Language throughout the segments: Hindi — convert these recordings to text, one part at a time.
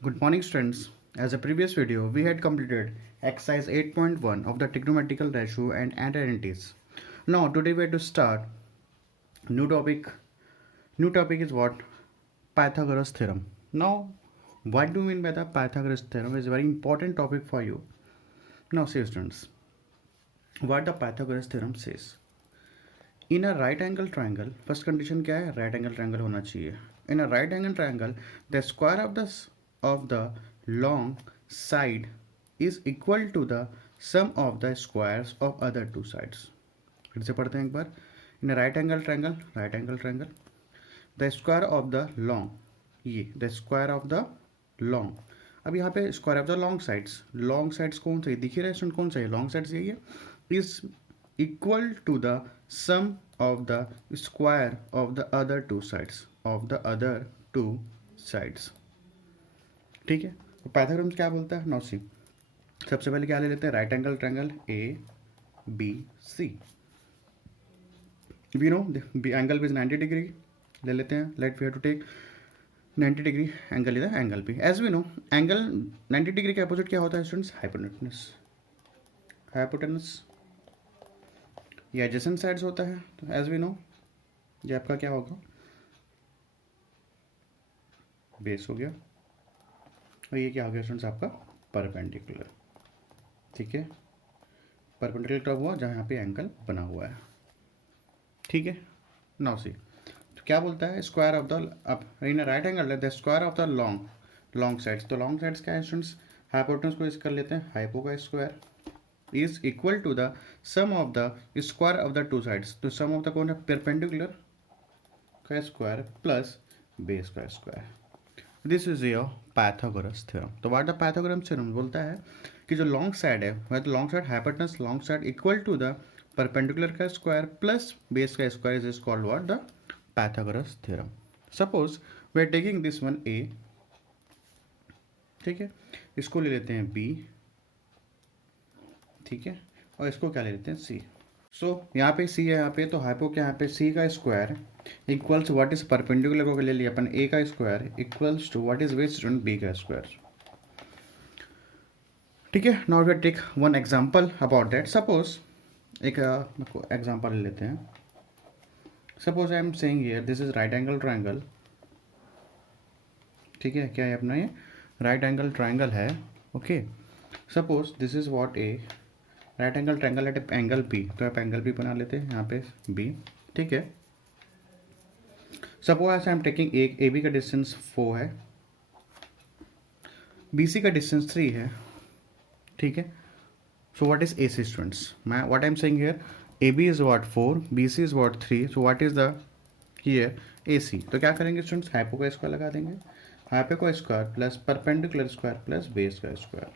Good morning, students. As a previous video, we had completed exercise 8.1 of the trigonometrical ratio and identities. Now, today we are to start new topic. New topic is what? Pythagoras theorem. Now, what do you mean by the Pythagoras theorem? Is a very important topic for you. Now, see students, what the Pythagoras theorem says. In a right angle triangle, first condition क्या है? Right angle triangle होना चाहिए. In a right angle triangle, the square of the long side is equal to the sum of the squares of other two sides. फिर से पढ़ते हैं एक बार. In a right angle triangle, the square of the long, ये the square of the long. अब यहाँ पे square of the long sides कौन सा है? दिख ही रहा है स्टूडेंट, कौन सा है? long sides यही है. is equal to the sum of the square of the other two sides. ठीक है. तो पाइथागोरस क्या बोलता है? नाउ सी, सबसे पहले क्या ले लेते हैं? Right angle triangle A B C. We know angle is 90 degree. ले लेते हैं. Let we have to take 90 degree angle is the angle B. As we know angle 90 degree के अपोजिट क्या होता है स्टूडेंट्स? हाइपोटेनस ये एडजेसेंट साइड्स होता है. तो एज वी नो ये आपका क्या होगा? बेस हो गया. और ये क्या हो गया स्टूडेंट्स? आपका परपेंडिकुलर. ठीक है, परपेंडिकुलर कब हुआ? जहाँ यहाँ पे एंगल बना हुआ है. ठीक है. नाउ सी, तो क्या बोलता है? स्क्वायर ऑफ द, अब in right angle the square of the long sides. तो लॉन्ग साइड्स क्या है स्टूडेंट्स? हाइपोटेनस को इसकर लेते हैं. हाइपो का square is equal to the sum of the square of the two sides. तो sum of the कौन है? perpendicular का स्क्वायर प्लस बेस का square. This is your Pythagoras theorem. तो व्हाट द पाइथागोरस थ्योरम बोलता है कि जो लॉन्ग साइड है वह तो long side hypotenuse long side equal to the perpendicular का स्क्वायर प्लस बेस का square is called what? The Pythagoras theorem. Suppose we are taking this one A. ठीक है, इसको ले लेते हैं बी. ठीक है, और इसको क्या ले लेते हैं? सी. सो यहाँ पे सी है, यहाँ पे तो हाइपो क्या? यहाँ पे सी का square equals what is perpendicular को ले लिया अपन ए का square equals to what is base student? B का स्क्वायर. ठीक है. Now we take one example about that. Suppose एक एग्जांपल ले लेते हैं. Suppose I am saying here this is right angle triangle. ठीक है, क्या है अपना? ये राइट एंगल ट्रायंगल है. Okay, suppose this is what a right angle triangle eight angle B. तो आप एंगल बी बना लेते हैं यहाँ पे बी. ठीक है. Suppose I am taking A B का डिस्टेंस 4 है, बी सी का डिस्टेंस 3 है. ठीक है. So what is A C students? मैं what I am saying here, A B is what 4, B C is what 3. So what is the here A C? तो क्या करेंगे स्टूडेंट्स? हाइपो का स्क्वायर लगा देंगे. हाइपो का square plus perpendicular square plus base का स्क्वायर.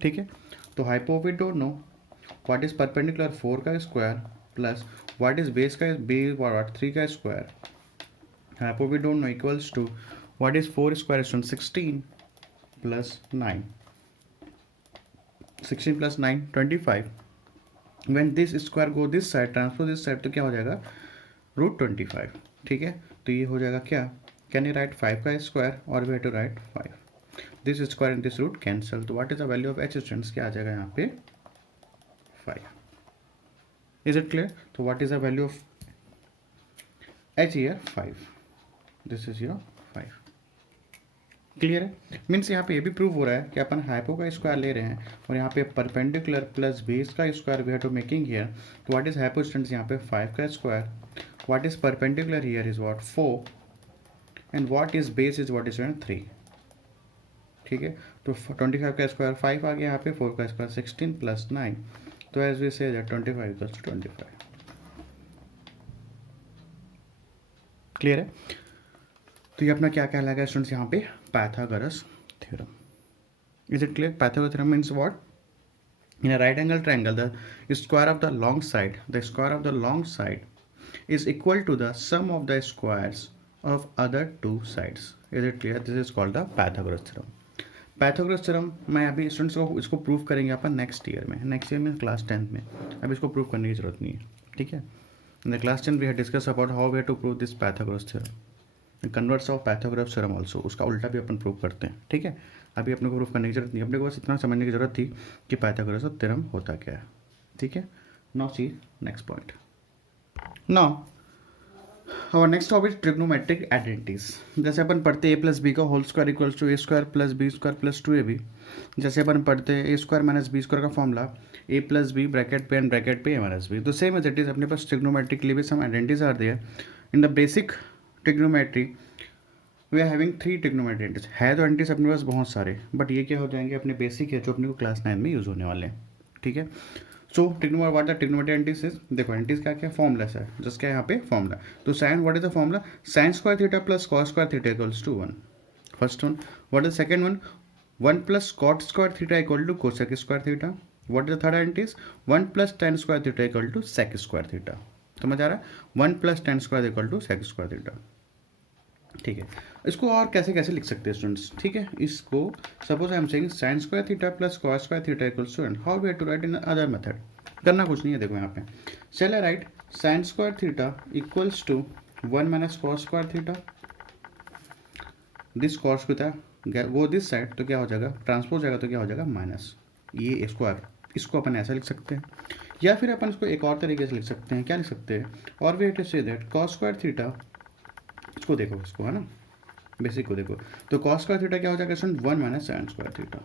ठीक है. तो hypo we don't know what is perpendicular 4 का square plus what is base का बी व्हाट 3 का square. Hypo we don't know equals to what is 4 square is 16 plus 9. 16 plus 9 25. When this square go this side transfer this side तो क्या हो जाएगा? √25. ठीक है. तो ये हो जाएगा क्या? कैन यू राइट 5 का स्क्वायर और we have to write 5. This square and this root cancel. तो what is the value of H students? क्या आ जाएगा यहाँ पे? 5. Is it clear? तो what is the value of H here? 5. This is your 5. Clear है? मीन्स यहाँ पे ये भी प्रूव हो रहा है कि अपन हाइपो का स्क्वायर ले रहे हैं और यहाँ पे परपेंडिकुलर प्लस बेस का square we have to making here. तो व्हाट इज हाइपो स्टूडेंट्स? यहाँ पे 5 का स्क्वायर. What is perpendicular here is what? 4. And what is base is what is 3. ठीक है. तो 25 का स्क्वायर 5 आ गया यहाँ पे, 4 का स्क्वायर 16 प्लस 9. तो एज वी से 25 इक्वल्स टू 25. क्लियर है? तो ये अपना क्या कहलाएगा स्टूडेंट्स? यहाँ पे Pythagoras theorem. Is it clear? Pythagoras theorem means what? In a right angle triangle the square of the long side is equal to the sum of the squares of other two sides. Is it clear? This is called the Pythagoras theorem. Pythagoras theorem मैं अभी स्टूडेंट्स को इसको प्रूव करेंगे अपन नेक्स्ट ईयर में क्लास 10th में. अभी इसको प्रूव करने की जरूरत नहीं है. ठीक है. In the class 10 we have discuss about how we have to prove this Pythagoras theorem. Converse of Pythagoras theorem also, उसका उल्टा भी अपन प्रूव करते हैं, ठीक है। अभी अपने को प्रूफ करने की जरूरत नहीं, अपने को बस इतना समझने की जरूरत थी कि पाइथागोरस थ्योरम होता क्या है, ठीक है। Now see next point. Now और नेक्स्ट टॉपिक ट्रिग्नोमेट्रिक आइडेंटिटीज। जैसे अपन पढ़ते ए प्लस बी का whole square equals to A square plus B square plus 2ab। जैसे अपन पढ़ते हैं A square minus B square का formula A plus B bracket पे एंड ब्रैकेट पे ए माइनस बी। तो सेम एज इट इज अपने पास ट्रिग्नोमेट्रिक के लिए भी some identities are there in the basic trigonometry. We are having 3 trigonometry identities है, तो आइडेंटिटीज अपने पास बहुत सारे, बट ये क्या हो जाएंगे अपने बेसिक है जो अपने को क्लास 9 में यूज होने वाले हैं, ठीक है। So trigonometry what the trigonometry identities, देखो आइडेंटिटीज क्या क्या फॉर्मूलास है, जिसका यहाँ पे फॉर्मूला। तो sine what is the formula, sine square theta plus cos square theta equals to 1। First one. What is second one, 1 plus cot square theta equal to cosec square theta. What is the third identities, 1 plus tan square theta equal to sec square theta. समझ आ रहा है, 1 plus tan square equal to sec square theta, ठीक है। इसको और कैसे कैसे लिख सकते हैं स्टूडेंट्स, ठीक है। इसको suppose I am saying sine square theta plus cos square theta equals to, and how we have to write in other method. करना कुछ नहीं है, देखो यहाँ पे चल I write sine square theta equals to 1 minus cos square theta, this cos theta वो दिस साइड, तो क्या हो जाएगा ट्रांसपोज जाएगा, तो क्या हो जाएगा माइनस ये स्क्वायर। इसको अपन ऐसा लिख सकते हैं, या फिर अपन इसको एक और तरीके से लिख सकते हैं। क्या लिख सकते हैं, और we have to say that cos square theta, इसको देखो इसको है ना, बेसिक को देखो, तो कॉस स्क्वायर थीटा क्या हो जाएगा student 1 minus sine square theta,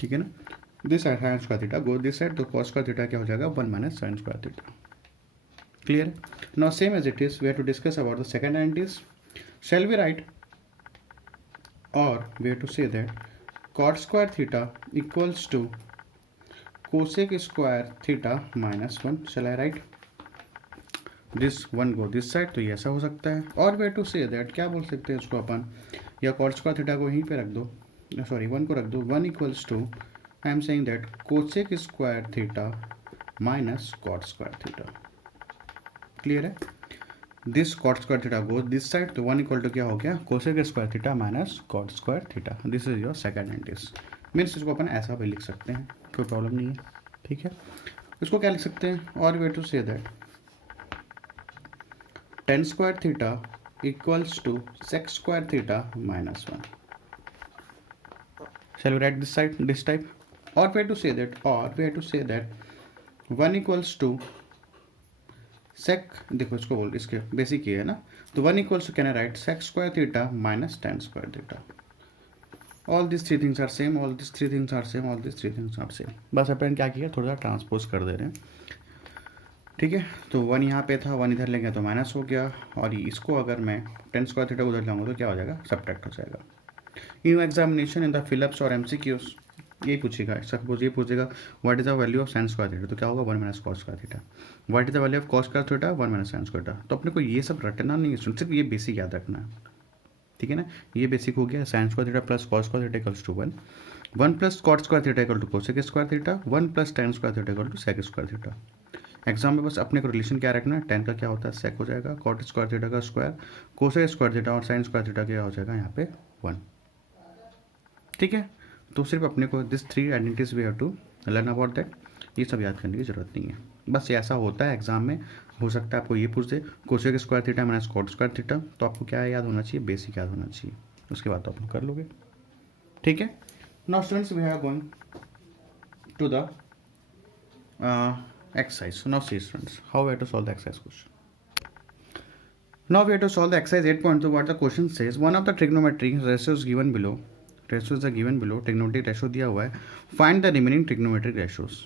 ठीक है ना। This side sine square theta go this side, तो कॉस स्क्वायर थीटा क्या हो जाएगा 1 minus sine square theta. Clear. Now same as it is we have to discuss about the second identities. Shall we write, और we have to say that cot square theta equals to cosec square theta minus 1। Shall I write this one go this side, तो ये ऐसा हो सकता है। और वे टू से दैट क्या बोल सकते हैं इसको अपन, या कॉट स्क्वायर थीटा को यहीं पे रख दो, सॉरी 1 को रख दो, 1 equals to I am saying that cosec square theta minus cot square theta. Clear है, this cot square theta go this side, तो 1 इक्वल टू क्या हो गया cosec square theta minus cot square theta. This is your second identities. Means इसको अपन ऐसा भी लिख सकते हैं, कोई प्रॉब्लम नहीं है, ठीक है। इसको क्या लिख सकते हैं, और we to say that tan square theta equals to sec square theta minus 1. Shall we write this side, this type? Or we have to say that 1 equals to sec, देखो इसको बोल, इसके बेसिक ये है ना, तो 1 equals to, can I write sec square theta minus tan square theta. All these three things are same, all these three things are same, all these three things are same. बस अपन क्या किया, थोड़ा सा ट्रांसपोज कर दे रहे हैं, ठीक है। तो 1 यहाँ पे था, 1 इधर लेंगे तो माइनस हो गया, और इसको अगर मैं टेन स्क्वायर थीटा उधर लाऊंगा तो क्या हो जाएगा सब्ट्रैक्ट हो जाएगा। In examination in the fill ups और एमसीक्यूज ये पूछेगा, सपोज ये पूछेगा what is the value of sine square theta, तो क्या होगा 1 minus cos square theta. What is the value of cos square theta, 1 minus sine square theta. तो अपने को ये सब रटना नहीं है, सिर्फ ये बेसिक याद रखना है, ठीक है ना। ये बेसिक हो गया, sine square theta plus cos square theta equals to 1, 1 plus cot square theta equal to cosec square theta, 1 plus tan square theta equal to sec square theta. Exam में बस अपने को रिलेशन क्या रखना है, टेन का क्या होता है सेक हो जाएगा, कॉट स्क्वायर थीटा का स्क्वायर, कोसेक स्क्वायर थीटा और साइन स्क्वायर थीटा क्या हो जाएगा यहाँ पे 1, ठीक है। तो सिर्फ अपने को this 3 identities we have to learn about that, ये सब याद करने की जरूरत नहीं है। बस ये ऐसा होता है एग्जाम में, हो सकता है आपको ये पूछ दे cosec square theta minus cot square theta, तो आपको क्या याद होना चाहिए, बेसिक याद होना चाहिए, उसके बाद तो आप कर लोगे, ठीक है। Now students we are going to the exercise. So now see students, how we have to solve the exercise question. Now we have to solve the exercise 8.2. What the question says, one of the trigonometric ratios given below, ratios are given below, trigonometric ratio दिया हुआ है, find the remaining trigonometric ratios.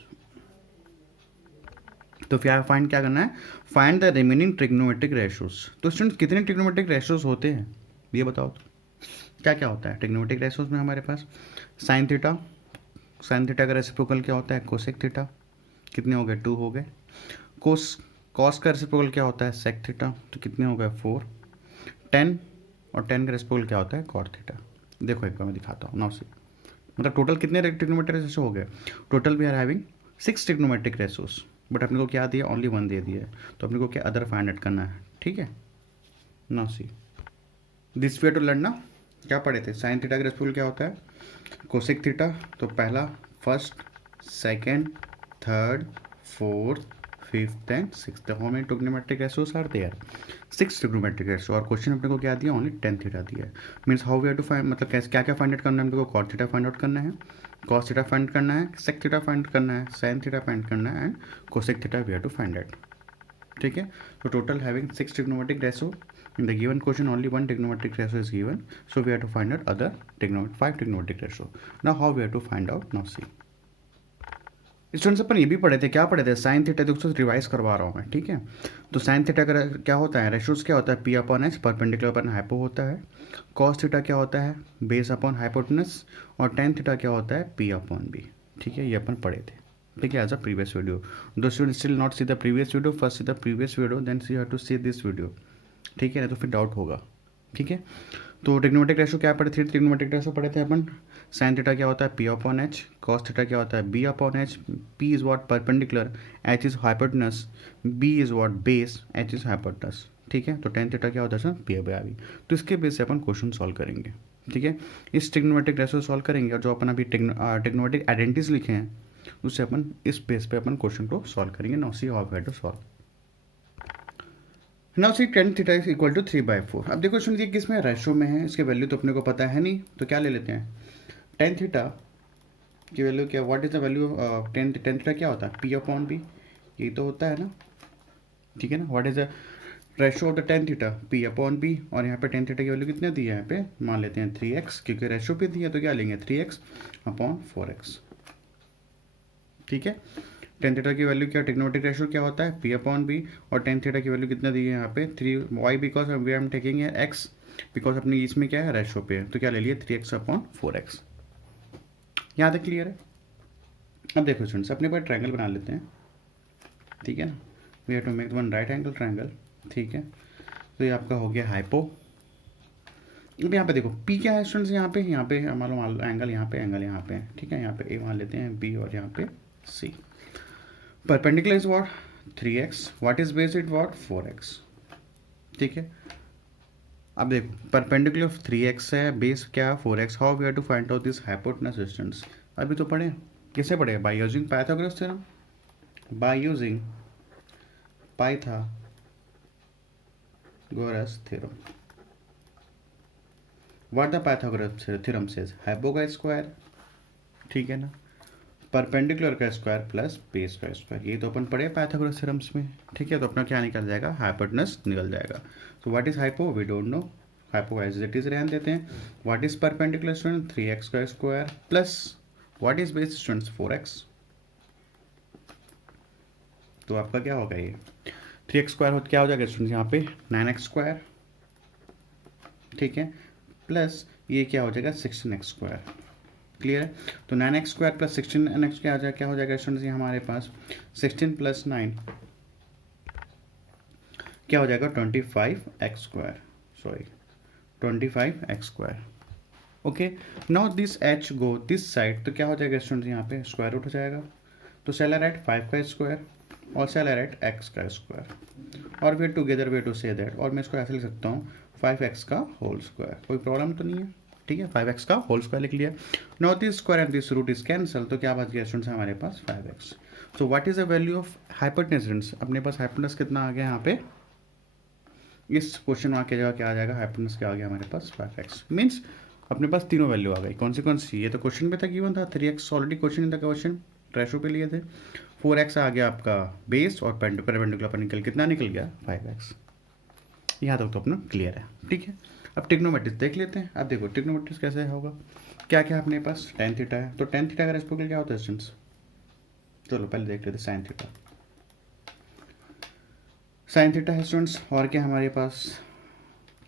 तो क्या फाइंड क्या करना है, find the remaining trigonometric ratios. तो स्टूडेंट्स कितने ट्रिग्नोमेट्रिक रेशियोज होते हैं ये बताओ, तो क्या क्या होता है ट्रिग्नोमेट्रिक रेशियोज में हमारे पास, साइन थीटा, साइन थीटा का रेसिप्रोकल क्या होता है कोसेक थीटा, कितने हो गए 2 हो गए, कॉस का रेसिप्रोकल क्या होता है सेक थीटा, तो कितने हो गए 4, 10 और 10 का रेसिप्रोकल क्या होता है कॉट थीटा। देखो एक बार मैं दिखाता हूँ, नाउ सी मतलब टोटल कितने ट्रिग्नोमेट्रिक रेशियो हो गए, total we are having 6 trigonometric ratios, but अपने को क्या दिया ओनली 1 दे दिया है, तो अपने को क्या अदर फाइंड आउट करना है, ठीक है। Now see this way to learn, क्या पढ़े थे, साइन थीटा का रेसिप्रोकल क्या होता है कोसेक थीटा, तो पहला first second third fourth fifth and sixth. How many trigonometric ratios are there? 6 trigonometric ratio. और क्वेश्चन अपने को क्या दिया? ओनली tan थीटा दिया है। Means how we have to find, मतलब कैसे क्या क्या फाइंड आउट करना है हमको? cot थीटा फाइंड आउट करना है, cos थीटा फाइंड करना है, sec थीटा फाइंड करना है, sin थीटा फाइंड करना है and cosec theta we have to find out. ठीक है, तो total having 6 trigonometric ratio in the given question only one trigonometric ratio is given, so we have to find out other 5 trigonometric ratio. Now how we have to find out? Now see, students अपन ये भी पढ़े थे, क्या पढ़े थे? Sine theta. दोस्तों रिवाइज करवा रहा हूँ मैं, ठीक है। तो साइन थीटा का क्या होता है? रेशियोज क्या होता है? P upon H, perpendicular upon hypo होता है। कॉस थीटा क्या होता है? Base upon hypotenuse. और टेन थीटा क्या होता है? P upon B. ठीक है, ये अपन पढ़े थे, ठीक है, as a previous video. Do student still not see the previous video, first see the previous video, then see have to see this video, ठीक है ना, तो फिर डाउट होगा। ठीक है, तो ट्रिग्नोमेट्रिक रेशियो क्या पढ़े थे? ट्रिग्नोमेट्रिक रेशियो पढ़े थे अपन। साइन थीटा क्या होता है? P upon H. Cos theta क्या होता है? B upon H. P is what? Perpendicular, H is hypotenuse, B is what? Base, H is hypotenuse. ठीक है, तो टेन थीटा क्या होता है सर? P by B. तो इसके बेस से अपन क्वेश्चन सॉल्व करेंगे। ठीक है, इस ट्रिग्नोमेट्रिक रेशियो सॉल्व करेंगे, और जो अपन अभी ट्रिग्नोमेट्रिक आइडेंटिटीज लिखे हैं उससे अपन इस बेस पे अपन क्वेश्चन को सॉल्व करेंगे। Now see how we have to solve. Now see tan theta is equal to 3/4। अब देखो सुनिए, किस में? रेशो में है, इसके वैल्यू तो अपने को पता है नहीं, तो क्या ले लेते हैं? टेन थीटा की वैल्यू क्या? What is the value of ten theta? क्या होता है? पी अपॉन बी, यही तो होता है ना, ठीक है ना। What is the ratio of the tan theta? P upon B. और यहाँ पे टेन थीटा की वैल्यू कितने दी है? यहाँ पे मान लेते हैं 3x, क्योंकि रेशो पे दी है, तो क्या लेंगे? 3x upon 4x। ठीक है, टेन थीटा की वैल्यू क्या? ट्रिग्नोमेट्रिक रेशियो क्या होता है? P upon B. और टेन थीटा की वैल्यू कितना दी है यहाँ पे? 3 y, because we am taking है एक्स, बिकॉज अपनी इसमें क्या है? रेशियो पे है, तो क्या ले लिए? 3x upon 4x। यहाँ तक क्लियर है? अब देखो स्टूडेंट्स, अपने पास ट्रायंगल बना लेते हैं, ठीक है ना। We have to make one right angle triangle, ठीक है। तो ये आपका हो गया हाइपो। अब यहाँ पे देखो पी क्या है स्टूडेंट्स? यहाँ पे मान लो एंगल यहाँ पे, एंगल यहाँ पे है, ठीक है। यहाँ पे ए मान लेते हैं, बी, और यहाँ पे C. Perpendicular is what? 3x। What is base it? What? 4x। ठीक है, अब देखो परपेंडिकुलर 3x है, बेस क्या है? 4x। How we have to find out this hypotenuse distance? अभी तो पढ़े, किससे पढ़े? By using Pythagoras theorem, by using Pythagoras theorem. What the Pythagoras theorem says? Hypo का स्क्वायर, ठीक है ना, परपेंडिकुलर का स्क्वायर प्लस बेस का स्क्वायर, ये तो अपन पढ़े पाइथागोरस थ्योरम्स में, ठीक है। तो अपना क्या निकल जाएगा? हाइपोटेनस निकल जाएगा। तो what is hypo? We don't know, hypo as it is रहने देते हैं। What is perpendicular student? 3x का square plus what is base students? 4x। तो आपका क्या होगा? ये 3x स्क्वायर हो क्या हो जाएगा स्टूडेंट्स? यहाँ पे 9x स्क्वायर, ठीक है, प्लस ये क्या हो जाएगा? 16x square. क्लियर है? तो 9x स्क्वायर प्लस 16x क्या हो जाएगा स्टूडेंट्स? ये हमारे पास 16 प्लस 9 क्या हो जाएगा? 25x square, sorry 25x square. Okay, now this h go this side, तो क्या हो जाएगा स्टूडेंट्स? यहाँ पे स्क्वायर रूट हो जाएगा। तो शैल आई राइट 5 का स्क्वायर और शैल आई राइट x का स्क्वायर, और we together we to say that, और मैं इसको ऐसे लिख सकता हूँ 5x का होल स्क्वायर। कोई प्रॉब्लम तो नहीं है, ठीक है। 5x का होल स्क्वायर लिख लिया। Now this square and this root is cancel, तो क्या बच गया स्टूडेंट्स हमारे पास? 5x। So what is the value of hypotenuse students? अपने पास हाइपोटेनस कितना आ गया यहाँ पे? इस क्वेश्चन में आके क्या आ जाएगा? हाइपोटेनस क्या आ गया हमारे पास? 5x। मीन्स अपने पास तीनों वैल्यू आ गई। कौन सी? ये तो क्वेश्चन पे था, गिवन था 3x, ऑलरेडी क्वेश्चन था, क्वेश्चन रेशो पे लिए थे। 4x आ गया आपका बेस, और परपेंडिकुलर पर निकल कितना निकल गया? 5x। यहाँ तक तो अपना क्लियर है, ठीक है। अब ट्रिग्नोमेट्रिक्स देख लेते हैं। अब देखो ट्रिग्नोमेट्रिक्स कैसे होगा, क्या क्या अपने पास? टेन थीटा है, तो टेन थीटा का रेस्पेक्ट क्या होता है स्टूडेंट्स? चलो पहले देख लेते हैं साइन थीटा। साइन थीटा है स्टूडेंट्स, और क्या हमारे पास?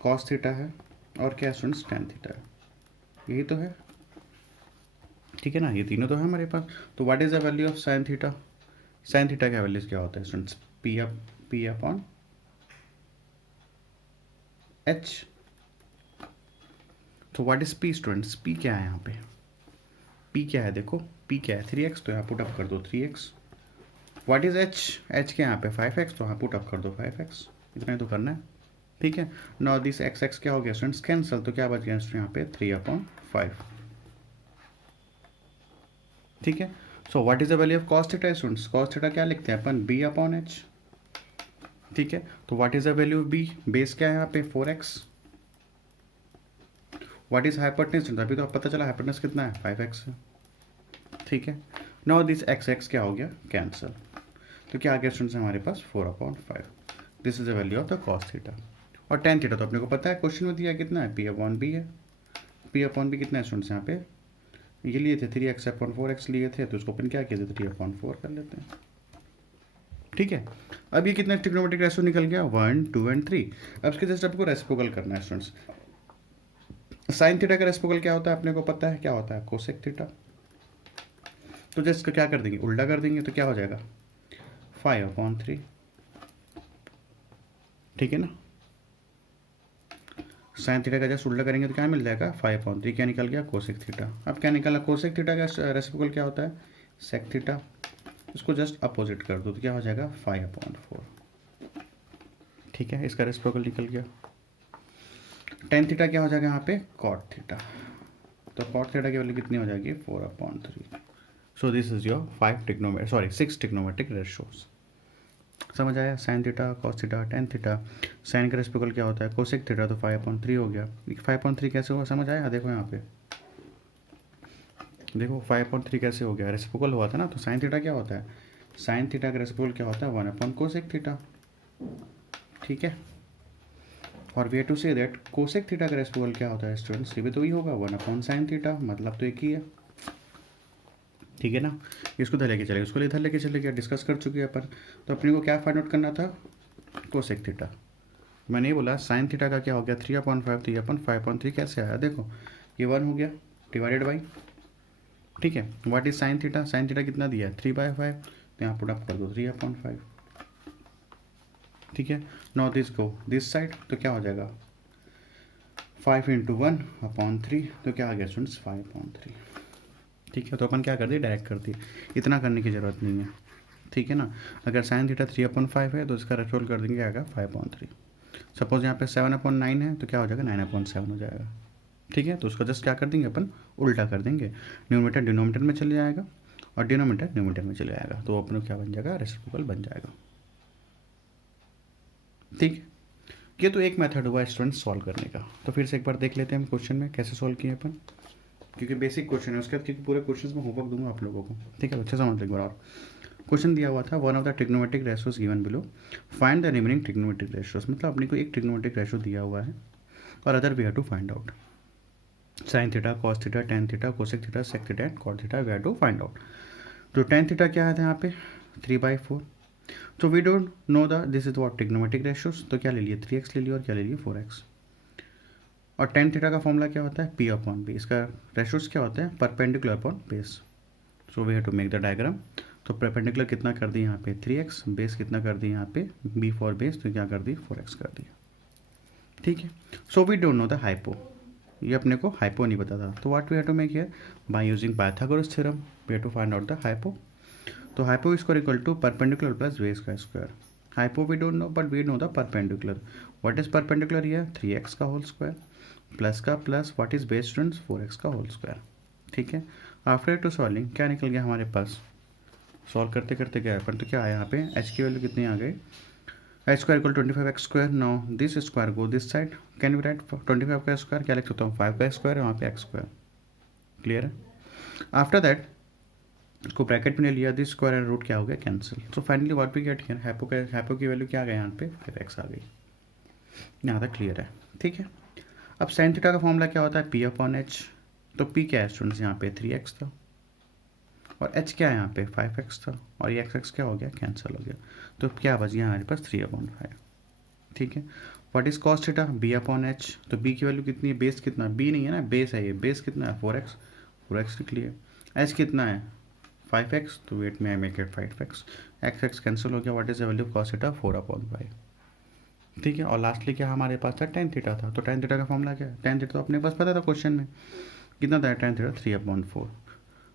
कॉस थीटा है, और क्या स्टूडेंट्स? टेन थीटा है। यही तो है, ठीक है ना, ये तीनों तो है हमारे पास। तो what is the value of sine theta? Sine theta का वैल्यूज क्या होता है स्टूडेंट्स? P upon H. तो what is P students? P क्या है यहाँ पे? पी क्या है? देखो पी क्या है? 3x, तो यहाँ पुट अप कर दो 3x। What is H? H क्या यहाँ पे? 5x, तो यहाँ पुट अप कर दो 5x। इतना ही तो करना है, ठीक है। नाउ दिस x क्या हो गया स्टूडेंट्स? कैंसल, तो क्या बच गया यहाँ पे? 3/5, ठीक है। So what is the value of cos theta students? Cos theta क्या लिखते हैं अपन? B upon H. ठीक है, तो what is the value of B? Base क्या है यहाँ पे? 4x। What is hypotenuse? अभी तो पता चला हाइपोटेन्यूज कितना है? 5x है। ठीक है, नाउ दिस x क्या हो गया? कैंसल। तो क्या आ गया स्टूडेंट्स हमारे पास? 4/5। This is the value of the cos theta. और टेन थीटा तो अपने को पता है, क्वेश्चन में दिया कितना है? p/b है। p/b कितना है स्टूडेंट्स यहाँ पे? ये लिए थे 3x/4x लिए थे, तो उसको अपन क्या किए थे? 3/4 कर लेते हैं। ठीक है, अब ये कितना ट्रिग्नोमेट्रिक रेशियो निकल गया? 1, 2 एंड 3। अब इसके जस्ट आपको रेसिप्रोकल करना है स्टूडेंट्स। साइन थीटा का रेसिप्रोकल क्या होता है अपने को पता है? क्या होता है? Cosec theta. तो जस्ट क्या कर देंगे? उल्टा कर देंगे, तो क्या हो जाएगा? 5/3। ठीक है ना, साइन थीटा का जस्ट उल्टा करेंगे तो क्या मिल जाएगा? 5/3। क्या निकल गया? Cosec theta. अब क्या निकला? कोसेक थीटा का रेसिप्रोकल क्या होता है? Sec theta. इसको जस्ट अपोजिट कर दो तो क्या हो जाएगा? 5/4। ठीक है, इसका रेसिप्रोकल निकल गया। टेन थीटा क्या हो जाएगा यहाँ पे? Cot theta. तो कॉट थीटा की वैल्यू कितनी हो जाएगी? 4/3। So this is your 6 trigonometric ratios. समझ आया? Sine theta, cos theta, tan theta. Sine का रेसिप्रोकल क्या होता है? Cosec theta. तो 5/3 हो गया। 5/3 कैसे हुआ? समझ आया? देखो यहाँ पे, देखो 5/3 कैसे हो गया? रेसिप्रोकल हुआ था ना। तो साइन थीटा क्या होता है? साइन थीटा का रेसिप्रोकल क्या होता है? 1/कोसेक थीटा। ठीक है, और we have to say that cosec theta का रेसिप्रोकल क्या होता है स्टूडेंट्स? ये भी तो ही होगा 1/साइन थीटा, मतलब तो एक ही है। ठीक है ना, इसको इधर लेके चलेगा, इसको इधर लेके चले गया, डिस्कस कर चुके हैं अपन। तो अपने को क्या फाइंड आउट करना था? Cosec theta. मैंने ये बोला साइन थीटा का क्या हो गया? 3/5। तो ये अपन 5/3 कैसे आया? देखो ये 1 हो गया डिवाइडेड बाई। ठीक है, what is sine theta? Sine theta कितना दिया है? 3/5। तो यहाँ पुट अप कर दो 3/5। ठीक है, now this go this side, तो क्या हो जाएगा? 5 × 1/3। तो क्या आ गया स्टूडेंट्स? 5/3। ठीक है, तो अपन क्या कर दिए? डायरेक्ट कर दिए, इतना करने की ज़रूरत नहीं है। ठीक है ना, अगर साइन थीटा 3/5 है तो इसका रेशोल कर देंगे, आएगा 5/3। सपोज यहाँ पे 7/9 है तो क्या हो जाएगा? 9/7 हो जाएगा। ठीक है, तो उसको जस्ट क्या कर देंगे अपन? उल्टा कर देंगे। न्यूमरेटर डिनोमिनेटर में चले जाएगा और डिनोमिनेटर न्यूमरेटर में चले जाएगा, तो अपन क्या बन जाएगा? रेसिप्रोकल बन जाएगा। ठीक है, ये तो एक मेथड हुआ स्टूडेंट सॉल्व करने का। तो फिर से एक बार देख लेते हैं हम क्वेश्चन में कैसे सॉल्व किए अपन, क्योंकि बेसिक क्वेश्चन है। उसके बाद क्योंकि पूरे क्वेश्चन में होमवर्क दूंगा आप लोगों को। ठीक है, अच्छे समझ एक बार और। क्वेश्चन दिया हुआ था one of the trigonometric ratios given below, find the remaining trigonometric ratios. मतलब अपने को एक ट्रिग्नोमेट्रिक रेशियो दिया हुआ है और other we have to find out. Sine theta, cos theta, tan theta, cosec theta, sec theta and cot theta we have to find out. तो टेन थीटा क्या है यहाँ पे? 3/4। तो we don't know the this is what trigonometric ratios. तो क्या ले लिए? 3x ले लिया और क्या ले लिए? 4x। और टेन थीटा का फॉर्मूला क्या होता है? p/b। इसका रेशियोज क्या होता है? Perpendicular upon base. So we have to make the diagram. तो परपेंडिकुलर कितना कर दी यहाँ पे? 3x। बेस कितना कर दी यहाँ पे? b फॉर बेस, तो क्या कर दी? 4x कर दिया। ठीक है, so we don't know the hypo. ये अपने को हाइपो नहीं पता था, तो what we have to make here? By using Pythagoras theorem we have to find out the hypo. तो hypo is equal to perpendicular plus base का square. Hypo we don't know but we know the perpendicular. What is perpendicular here? 3x का होल स्क्वायर प्लस का plus what is base students? 4x का होल स्क्वायर। ठीक है, आफ्टर टू सॉल्विंग क्या निकल गया हमारे पास? सॉल्व करते करते क्या है पर, तो क्या आया यहाँ पे? h की वैल्यू कितनी आ गई? h square equal 25x square. Now this square go this side, can we write 25 का स्क्वायर क्या लिख सकता हूँ? 5 का स्क्वायर, वहाँ पे x स्क्वायर। क्लियर है? आफ्टर दैट इसको ब्रैकेट में ले लिया, दिस स्क्वायर एंड रूट क्या हो गया? Cancel. So finally what we get here? Hypo की वैल्यू क्या आ गई यहाँ पे? 5x आ गई। यहाँ तक क्लियर है? ठीक है, अब साइन थीटा का फॉर्मूला क्या होता है? p/h। तो p क्या है स्टूडेंट्स? यहाँ पे 3x था और h क्या है यहाँ पे? 5x था और ये x क्या हो गया? कैंसिल हो गया। तो क्या बच गया हमारे पास? 3/5। ठीक है, what is cos theta? b/h। तो b की वैल्यू कितनी है? बेस कितना? b नहीं है ना, बेस है ये। बेस कितना है? 4x। 4x लिख लिए। h कितना है? 5x। तो वेट में I make it 5x। x cancel हो गया। What is the value of cos theta? 4/5। ठीक है, और लास्टली क्या हमारे पास था? टेन थीटा था। तो टेन थीटा का फॉर्मूला क्या है? टेन थीटा तो अपने पास पता था क्वेश्चन में कितना था? Tan theta 3/4।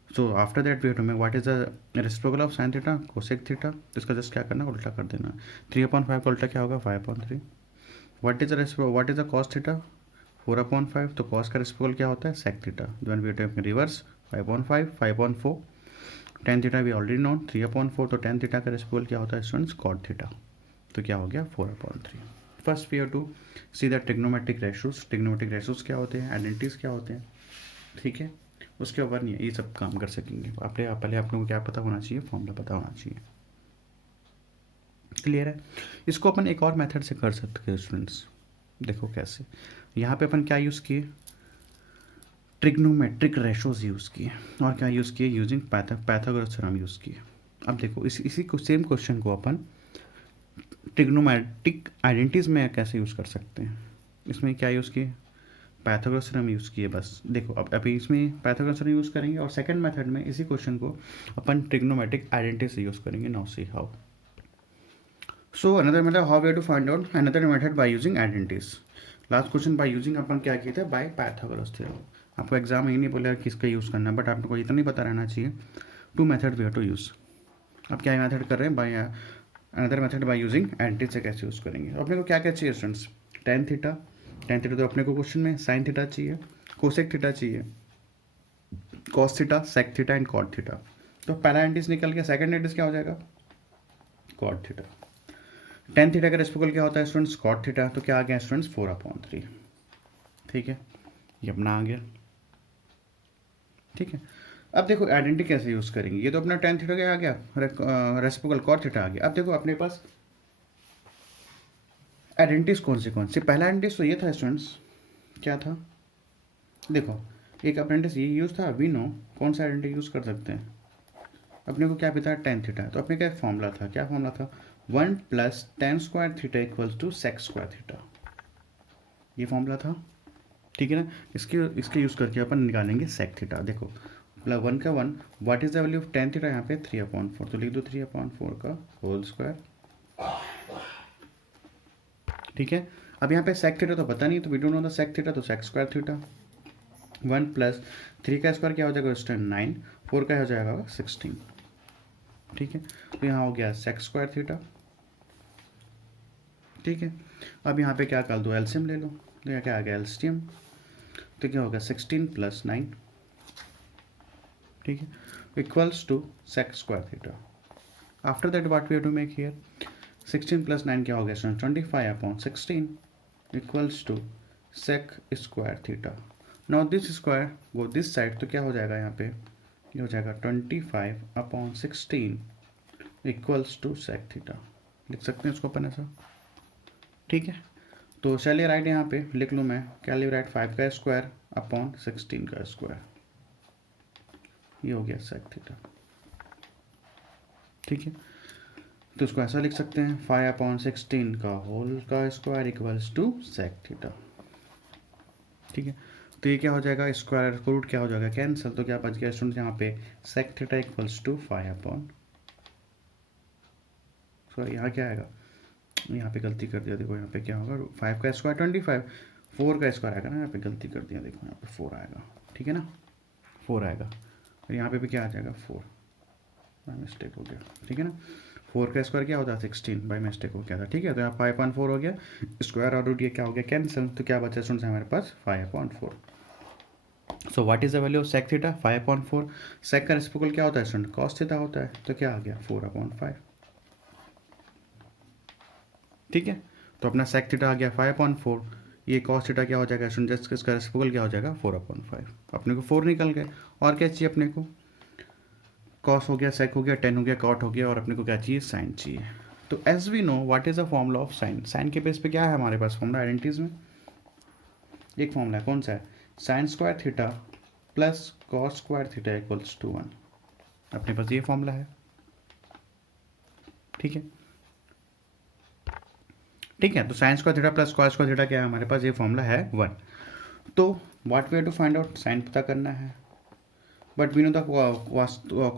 So after that we have to make what is the reciprocal of sine theta? Cosec theta. तो इसका जस्ट क्या करना? उल्टा कर देना। 3/5 का उल्टा क्या होगा? 5/3। What is the cos theta? 4/5। तो कॉस का रेसिप्रोकल क्या होता है? Sec theta. Then we have to reverse 5/5, 5/4। Tan theta we already know 3/4, तो टेन थीटा का रेसिप्रोकल क्या होता है स्टूडेंट्स? Cot theta. तो क्या हो गया? 4/3। First we have to see the trigonometric ratios. Trigonometric ratios क्या होते हैं, आइडेंटिटीज क्या होते हैं, ठीक है, उसके ऊपर नहीं है, ये सब काम कर सकेंगे। पहले आप लोगों को क्या पता होना चाहिए? फॉर्मूला पता होना चाहिए। क्लियर है? इसको अपन एक और मेथड से कर सकते हैं स्टूडेंट्स। देखो कैसे, यहाँ पे अपन क्या यूज़ किए? ट्रिग्नोमेट्रिक रेशोज यूज़ किए, और क्या यूज़ किए? यूजिंग पाइथागोरस थ्योरम यूज़ किए। अब देखो इसी को सेम क्वेश्चन को अपन ट्रिग्नोमेट्रिक आइडेंटिटीज में कैसे यूज़ कर सकते हैं? इसमें क्या यूज़ किए? पाइथागोरस थ्योरम यूज़ किए बस। देखो अब अभी इसमें पाइथागोरस थ्योरम यूज़ करेंगे, और सेकंड मेथड में इसी क्वेश्चन को अपन ट्रिग्नोमेट्रिक आइडेंटिटी से यूज़ करेंगे। Now see how. So another method how we have to find out another method by using identities. Last question by using अपन क्या किए थे? By Pythagoras theorem. आपको एग्जाम ही नहीं बोलेगा किसका यूज़ करना है, बट आपको इतना नहीं पता रहना चाहिए two method we have to use. अब क्या मेथड कर रहे हैं? By another method by using identity से कैसे यूज़ करेंगे। अपने को क्या क्या चाहिए स्टूडेंट्स? टेन थीटा तो अपने को क्वेश्चन में साइन थीटा चाहिए, कोसेक थीटा चाहिए, cos theta, sec theta and cot theta. तो पहला एंटिस निकल गया, सेकंड एंटिस क्या हो जाएगा? Cot theta. टेन थीटा का रेसिप्रोकल क्या होता है स्टूडेंट्स? Cot theta. तो क्या आ गया स्टूडेंट्स? 4/3। ठीक है, ये अपना आ गया। ठीक है, अब देखो आइडेंटिटी कैसे यूज़ करेंगे। ये तो अपना टेन थीटा क्या आ गया, रेसिप्रोकल कॉट थीटा आ गया। अब देखो अपने पास आइडेंटिटीज कौन सी? पहला आइडेंटिटीज तो ये था स्टूडेंट्स, क्या था? देखो एक अप्रेंटिस ये यूज़ था, वी नो कौन सा आइडेंटिटी यूज़ कर सकते हैं। अपने को क्या पता है? Tan theta. तो अपने क्या फॉर्मूला था? क्या फॉर्मूला था? 1 + tan² theta equals to sec² theta. ये फॉर्मूला था, ठीक है ना। इसके यूज़ करके अपन निकालेंगे सेक थीटा। देखो मतलब 1 का 1, what is the value of tan theta? यहाँ पे 3/4, तो लिख दो 3/4 का होल स्क्वायर। ठीक है, अब यहाँ पे सेक थीटा तो पता नहीं, तो we don't know the sec theta, तो sec² थीटा। 1 + 3 का स्क्वायर क्या हो जाएगा स्टूडेंट? 9, 4 का हो जाएगा 16। ठीक है, तो यहाँ हो गया sec² थीटा। ठीक है, अब यहाँ पे क्या कर दो? एलसीएम ले लो। तो यहाँ क्या आ गया? एलसीएम। तो क्या होगा? 16 + 9, ठीक है, equals to sec² theta. After that what we have to make here? 16 + 9 क्या हो गया? 25/16 equals to sec² theta. Now this square go this side, तो क्या हो जाएगा यहाँ पे? ये हो जाएगा 25/16 इक्वल्स टू sec थीटा। लिख सकते हैं इसको अपन ऐसा, ठीक है। तो चलिए राइट यहाँ पे लिख लूँ मैं, क्या लिख राइट? 5 का स्क्वायर अपॉन 16 का स्क्वायर, ये हो गया sec थीटा। ठीक है, तो इसको ऐसा लिख सकते हैं 5/16 का होल का square equals to sec theta. ठीक है, तो ये क्या हो जाएगा? स्क्वायर रूट क्या हो जाएगा? कैंसिल। तो क्या बच गया स्टूडेंट यहाँ पे? sec theta equals to 5 sorry यहाँ क्या आएगा? यहाँ पे गलती कर दिया। देखो यहाँ पे क्या होगा? 5 का स्क्वायर 25, 4 का स्क्वायर आएगा ना, यहाँ पे गलती कर दिया। देखो यहाँ पे 4 आएगा, ठीक है ना, 4 आएगा, और यहाँ पे भी क्या आ जाएगा? 4 बाई मिस्टेक हो गया, ठीक है ना। 4 का स्क्वायर क्या होता है? 16 बाई मिस्टेक हो गया था, ठीक है। तो यहाँ 5/4 हो गया, स्क्वायर और रूट ये क्या हो गया? कैंसिल। तो क्या बचा स्टूडेंट्स हमारे पास? 5/4। सो what is the value of sec theta? 5/4। sec का रेसिप्रोकल क्या होता है स्टूडेंट? cos थीटा होता है। तो क्या आ गया? 4/5। ठीक है, तो अपना sec थीटा आ गया 5/4। ये cos थीटा क्या हो जाएगा स्टूडेंट? जस्ट इसका रेसिप्रोकल क्या हो जाएगा? 4/5। अपने को 4 निकल गए, और क्या चाहिए अपने को? cos हो गया, sec हो गया, tan हो गया, cot हो गया, और अपने को क्या चाहिए? sin चाहिए। तो as we know what is the formula of sine. Sine के बेस पे क्या है हमारे पास फॉर्मूला आइडेंटिटीज में? एक फॉर्मूला है, कौन सा है? sin² theta plus cos² theta equals to 1। अपने पास ये फॉर्मूला है, ठीक है। ठीक है, तो sin² theta plus cos² theta क्या है हमारे पास? ये फॉर्मूला है 1। तो what we have to find out? Sine पता करना है, but we know the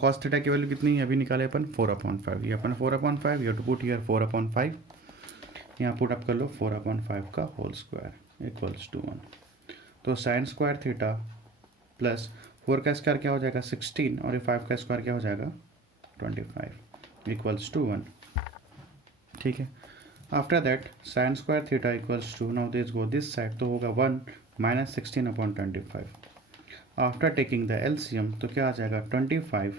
cos theta की वैल्यू कितनी है? अभी निकाले अपन 4/5। ये अपन 4/5, you have to put here 4/5, यहाँ पुट अप कर लो 4/5 का होल स्क्वायर इक्वल्स टू 1। तो sin² थीटा प्लस 4 का स्क्वायर क्या हो जाएगा? 16, और ये 5 का स्क्वायर क्या हो जाएगा? 25 इक्वल्स टू 1। ठीक है, after that sin² theta equals to, now this go this side, तो होगा 1 - 16/25। आफ्टर टेकिंग द एलसीएम तो क्या आ जाएगा? 25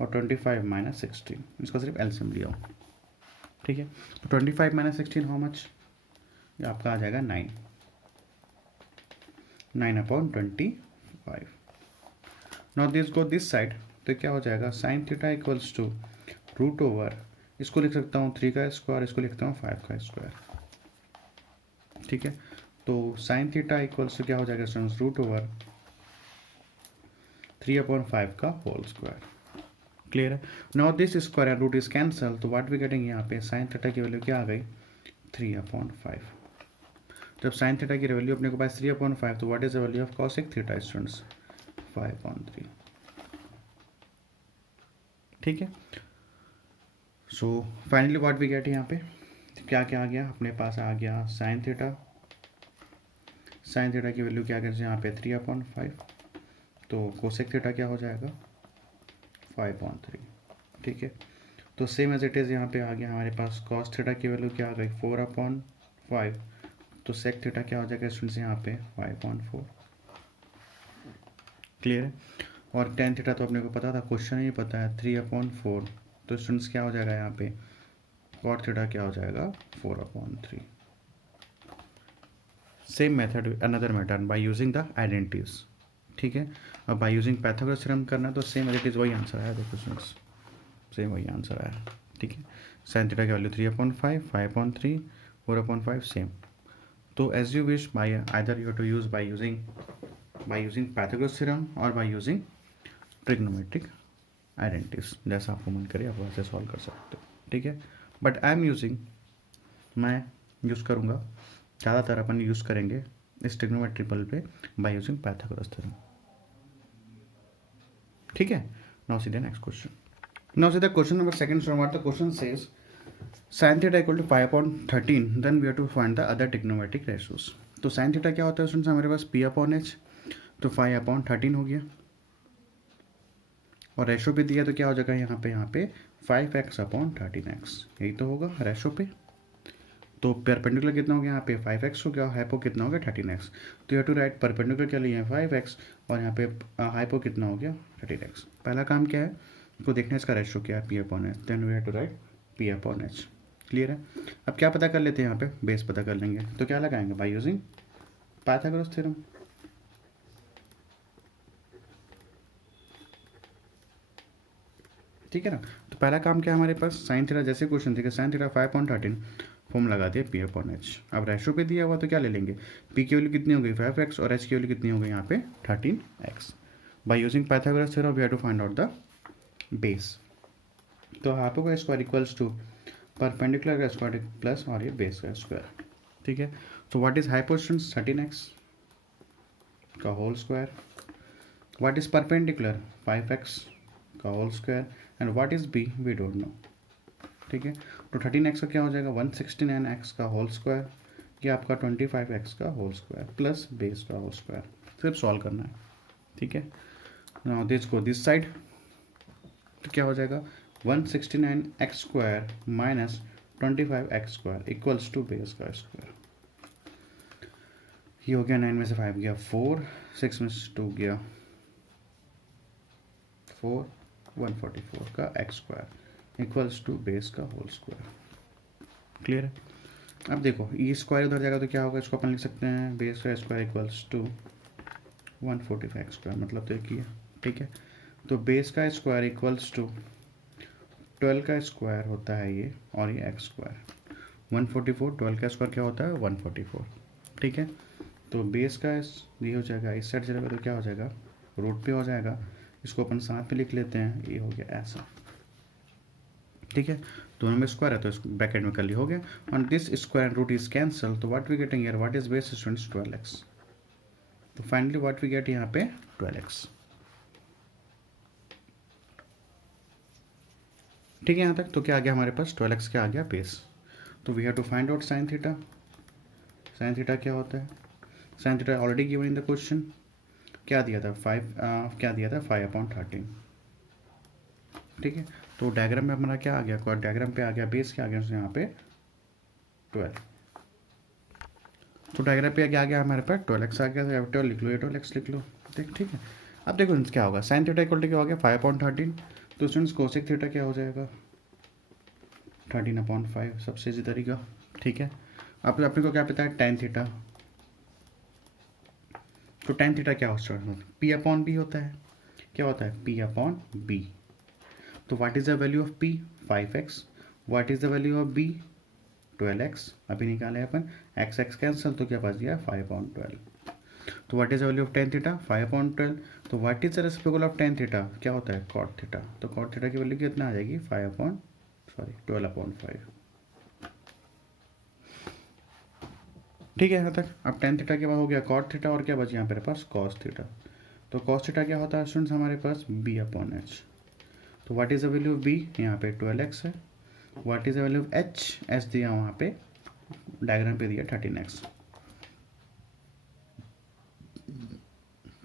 और 25 माइनस 16, इसको सिर्फ एलसीएम लिया हो, ठीक है। तो 25 माइनस 16 हाउ मच, ये आपका आ जाएगा 9, 9/25। Now this go this side, तो क्या हो जाएगा sine theta equals to root over, इसको लिख सकता हूँ 3 का स्क्वायर, इसको लिखता हूँ 5 का स्क्वायर, ठीक है। तो साइन थीटा इक्वल्स टू क्या हो जाएगा स्टूडेंट्स, रूट ओवर 3/5 का होल स्क्वायर, क्लियर है। Now this square and root is cancel, तो व्हाट वी गेटिंग यहाँ पे साइन थीटा की वैल्यू क्या आ गई 3/5। जब साइन थीटा की वैल्यू अपने को पास 3/5, तो what is the value of cosec theta students 5/3, ठीक है। So finally what we get यहाँ पे क्या क्या आ गया अपने पास, आ गया साइन थीटा, साइन थीटा की वैल्यू क्या करें यहाँ पे 3/5, तो कोसेक थीटा क्या हो जाएगा 5/3, ठीक है। तो सेम एज इट इज़ यहाँ पे आ गया हमारे पास कॉस थीटा की वैल्यू क्या आ गई 4/5, तो सेक थीटा क्या हो जाएगा स्टूडेंट्स यहाँ पे 5/4, क्लियर है। और टेन थीटा तो अपने को पता था, क्वेश्चन ही पता है 3/4, तो स्टूडेंट्स क्या हो जाएगा यहाँ पे कॉट थीटा क्या हो जाएगा 4/3। Same method, another method by using the identities, ठीक है। अब बाय यूजिंग पाइथागोरस थ्योरम करना, तो सेम एज इट इज़ वही आंसर आया, देखो स्टूडेंट्स सेम वही आंसर आया, ठीक है। साइन थीटा की वैल्यू 3/5, 5/3, 4/5 सेम। तो as you wish, by either you to use by using Pythagoras theorem और बाय यूजिंग ट्रिग्नोमेट्रिक आइडेंटिटीज, जैसा आपको मन करे आप वैसे सॉल्व कर सकते हो, ठीक है। बट आई एम यूजिंग, मैं यूज़ करूँगा, ज़्यादातर अपन यूज़ करेंगे इस ट्रिग्नोमेट्रिकल पे बाय यूजिंग पाइथागोरस थ्योरम, ठीक है। Now see the next question, now see the question number second from what the question says sin theta equal to 5/13, then we have to find the other trigonometric ratios। तो sin theta क्या होता है स्टूडेंट्स हमारे पास p/h, तो 5/13 हो गया, और रेशो पे दिया तो क्या हो जाएगा यहाँ पे 5x/13x, यही तो होगा रेशो पे। तो परपेंडिकुलर कितना हो गया यहाँ पे 5x हो गया, हाइपो कितना हो गया 13x, तो you have to write perpendicular क्या लिए 5x, और यहाँ पे हाइपो कितना हो गया 13x। पहला काम क्या है, इसको देखना इसका रेशो क्या है p/h, then we have to write p/h, clear है। अब क्या पता कर लेते हैं यहाँ पे, बेस पता कर लेंगे, तो क्या लगाएंगे बाय यूजिंग पाइथागोरस थ्योरम, ठीक है ना। तो पहला काम क्या है हमारे पास, साइन थीटा जैसे क्वेश्चन थे साइन थीटा 5/13, फॉर्म लगा दिया p/h। अब रेशो पे दिया हुआ तो क्या ले लेंगे, p की वैल्यू कितनी हो गई 5x, और h की वैल्यू कितनी हो गई यहाँ पे 13x। By using Pythagoras theorem we have to find out the base, तो हाइपो का स्क्वायर इक्वल्स टू परपेंडिकुलर का स्क्वायर प्लस और ये बेस का स्क्वायर, ठीक है। तो व्हाट इज हाइपोटेन्यूज 13x का whole square, what is perpendicular 5x का whole square, and what is b we don't know, ठीक है। तो 13x का क्या हो जाएगा 169x का होल स्क्वायर, ये आपका 25x का होल स्क्वायर प्लस बेस का होल स्क्वायर, सिर्फ सॉल्व करना है, ठीक है। Now this go this side, तो क्या हो जाएगा 169x square minus 25x square equals to base का स्क्वायर, ये हो गया 9 में से 5 गया 4, 6 में से 2 गया 4, 144 का x square equals to base का होल स्क्वायर, क्लियर है। अब देखो ये स्क्वायर उधर जाएगा तो क्या होगा, इसको अपन लिख सकते हैं बेस का स्क्वायर इक्वल्स टू 145 स्क्वायर, मतलब तो एक ही है, ठीक है। तो बेस का स्क्वायर इक्वल्स टू 12 का स्क्वायर होता है ये, और ये x स्क्वायर 144, 12 का स्क्वायर क्या होता है 144, ठीक है। तो बेस का ये हो जाएगा, इस साइड चलेगा तो क्या हो जाएगा रूट पे हो जाएगा, इसको अपन साथ में लिख लेते हैं, ये हो गया ऐसा, ठीक है। दोनों में स्क्वायर है तो इसको ब्रैकेट में कर लिया, हो गया। और this square and root is cancel, तो what we getting here, what is base students 12x, तो फाइनली व्हाट वी गेट यहाँ पे 12x, ठीक है। यहाँ तक तो क्या आ गया हमारे पास 12x क्या आ गया बेस। तो we have to find out sine theta, sine theta क्या होता है, sine theta already given in the question, क्या दिया था 5/13, ठीक है। तो डायग्राम में हमारा क्या आ गया, डायग्राम पे आ गया बेस क्या आ गया यहाँ पे 12, तो डायग्राम पे क्या आ गया हमारे पास 12x आ गया, तो 12 लिख लो, ये 12x लिख लो, ठीक है। अब देखो क्या होगा साइन थीटा इक्वल टू क्या हो गया 5/13, तो स्टूडेंट्स कोसेक थीटा क्या हो जाएगा 13/5, सबसे इजी तरीका। ठीक है, आप अपने को क्या पता है टेन थीटा, तो टेन थीटा क्या होता है P/B होता है। क्या होता है P/B। तो what is the value of P 5x, what is the value of B 12x। अभी निकाले अपन x x कैंसिल, तो क्या बच गया 5/12। तो what is the value of tan theta 5/12। तो what is the reciprocal of ten theta क्या होता है कॉट थीटा। तो कॉट थीटा की वैल्यू कितना आ जाएगी 12/5। ठीक है यहाँ तक। अब टेन थीटा के बाद हो गया कॉट थीटा और क्या बचा यहाँ मेरे पास कॉस थीटा। तो कॉस थीटा क्या होता है स्टूडेंट्स हमारे पास B/H। तो what is the value of B यहाँ पे 12x है। What is the value of H दिया वहाँ पे डायग्राम पे दिया 13x।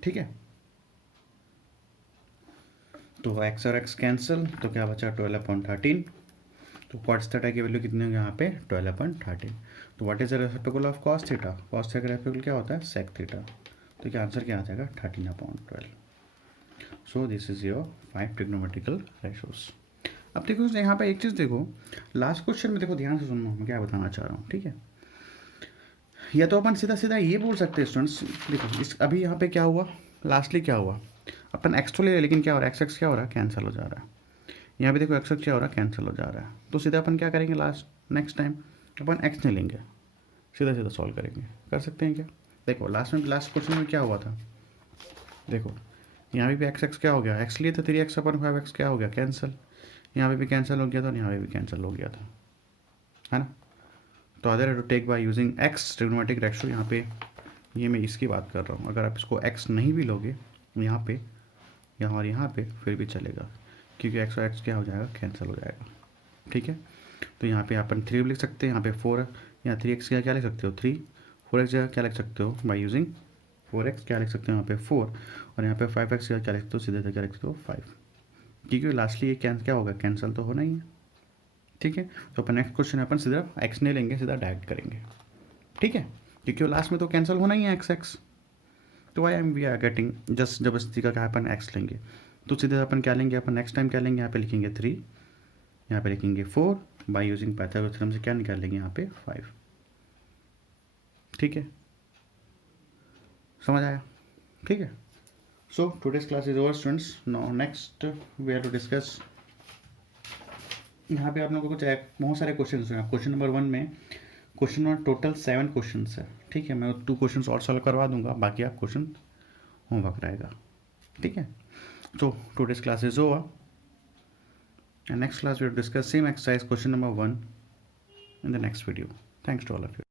ठीक है, तो x और x कैंसिल, तो क्या बचा 12/13। तो कॉस थीटा की वैल्यू कितनी होगी यहाँ पे 12/13। तो what is the reciprocal of cos theta, cos theta का रेसिप्रोकल क्या होता है सेक थीटा। तो क्या आंसर क्या आ जाएगा 13/12। सो this is your 5 trigonometrical ratios. अब देखो यहाँ पे एक चीज़ देखो, लास्ट क्वेश्चन में देखो ध्यान से सुनना, मैं क्या बताना चाह रहा हूँ। ठीक है, या तो अपन सीधा सीधा ये बोल सकते हैं स्टूडेंट्स, देखो इस अभी यहाँ पे क्या हुआ, लास्टली क्या हुआ, अपन एक्स तो ले रहे लेकिन क्या हो रहा है एक्स एक्स क्या हो रहा है कैंसिल हो जा रहा है। यहाँ पे देखो एक्स एक्स क्या हो रहा है कैंसिल हो जा रहा है। तो सीधा अपन क्या करेंगे लास्ट नेक्स्ट टाइम अपन एक्स नहीं लेंगे, सीधा सीधा सॉल्व करेंगे। कर सकते हैं क्या, देखो लास्ट क्वेश्चन में क्या हुआ था, देखो यहाँ पे भी एक्स एक्स क्या हो गया एक्स लिए तो 3x/5x क्या हो गया कैंसिल, यहाँ पे भी कैंसिल हो गया था और यहाँ पे भी कैंसिल हो गया था, है ना। तो other to take by using x trigonometric ratio. यहाँ पे ये मैं इसकी बात कर रहा हूँ, अगर आप इसको एक्स नहीं भी लोगे यहाँ पे यहाँ और यहाँ पे फिर भी चलेगा, क्योंकि एक्स और एक्स क्या हो जाएगा कैंसिल हो जाएगा। ठीक है, तो यहाँ पे अपन 3 लिख सकते हैं, यहाँ पे 4, यहाँ 3x का क्या लिख सकते हो 3, 4x जगह क्या लिख सकते हो बाय यूजिंग 4x क्या लिख सकते हो यहाँ पे 4, और यहाँ पे 5x जगह क्या लिख सकते हो सीधे से क्या लिख सकते हो 5, क्योंकि लास्टली ये क्या होगा कैंसिल तो होना ही है। ठीक है, तो अपन नेक्स्ट क्वेश्चन अपन सीधा एक्स नहीं लेंगे, सीधा डायरेक्ट करेंगे। ठीक है, क्योंकि लास्ट में तो कैंसिल होना ही है एक्स एक्स, तो why am we are getting just जबरदस्ती का क्या अपन एक्स लेंगे। तो सीधे अपन क्या लेंगे, अपन नेक्स्ट टाइम क्या लेंगे, यहाँ पे लिखेंगे 3, यहाँ पे लिखेंगे 4, बाय यूजिंग पाइथागोरस थ्योरम से क्या निकाल लेंगे यहाँ पे 5। ठीक है, समझ आया। ठीक है, so today's class is over students. Now next we have to discuss, यहाँ पे आप लोगों को कुछ बहुत सारे क्वेश्चन हैं। क्वेश्चन नंबर 1 में क्वेश्चन नंबर टोटल 7 क्वेश्चन है। ठीक है, मैं 2 क्वेश्चन और सॉल्व करवा दूंगा, बाकी आप क्वेश्चन होमवर्क रहेगा। ठीक है, तो today's class is over and next class we will discuss same exercise question number 1 in the next video. Thanks to all of you.